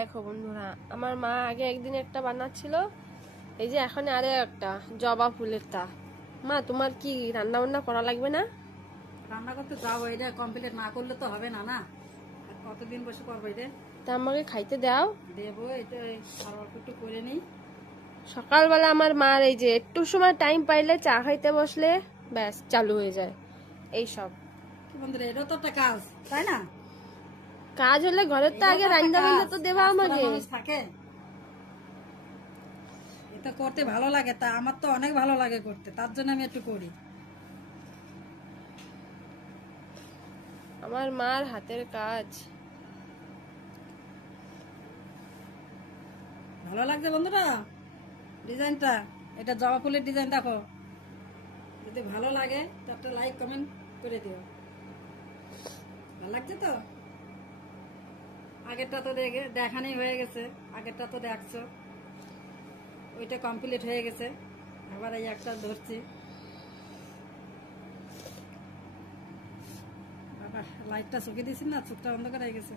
দেখো বন্ধুরা, আমার মা আগে একদিন একটা বানাচ্ছিল, এই যে এখন আরে একটা জবা ফুলের তা। মা, তোমার কি রান্না বান্না করা লাগবে না? রান্না করতে যাবো, এটা কমপ্লিট না করলে তো হবে না। না আর কতদিন বসে করবো? এটা তা আমাকে খাইতে দাও। দেবো, এটা আর অল্প একটু করে নিই। সকালবেলা আমার মার এই যে একটু সময় টাইম পাইলে চা খাইতে বসলে ব্যাস চালু হয়ে যায় এই সব। কি বন্ধুরা, এটা তো একটা কাজ, তাই না? কাজ হলে ঘরের তো আগে রান্না বান্না তো দেবা আমাকে। থাকে, এটা করতে ভালো লাগে, তা আমার তো অনেক ভালো লাগে করতে, তার জন্য আমি একটু করি। আমার মার হাতের কাজ ভালো লাগছে বন্ধুরা ডিজাইনটা। এটা জবা ফুলের ডিজাইন দেখো, যদি ভালো লাগে তো একটা লাইক কমেন্ট করে দিও। ভালো লাগছে তো? আগেরটা তো দেখানি হয়ে গেছে, আগেরটা তো দেখছো, ওইটা কমপ্লিট হয়ে গেছে। আবার এই একটা ধরছি। বাবা, লাইটটা চোখে দিছি না, চোখটা অন্ধকার হয়ে গেছে।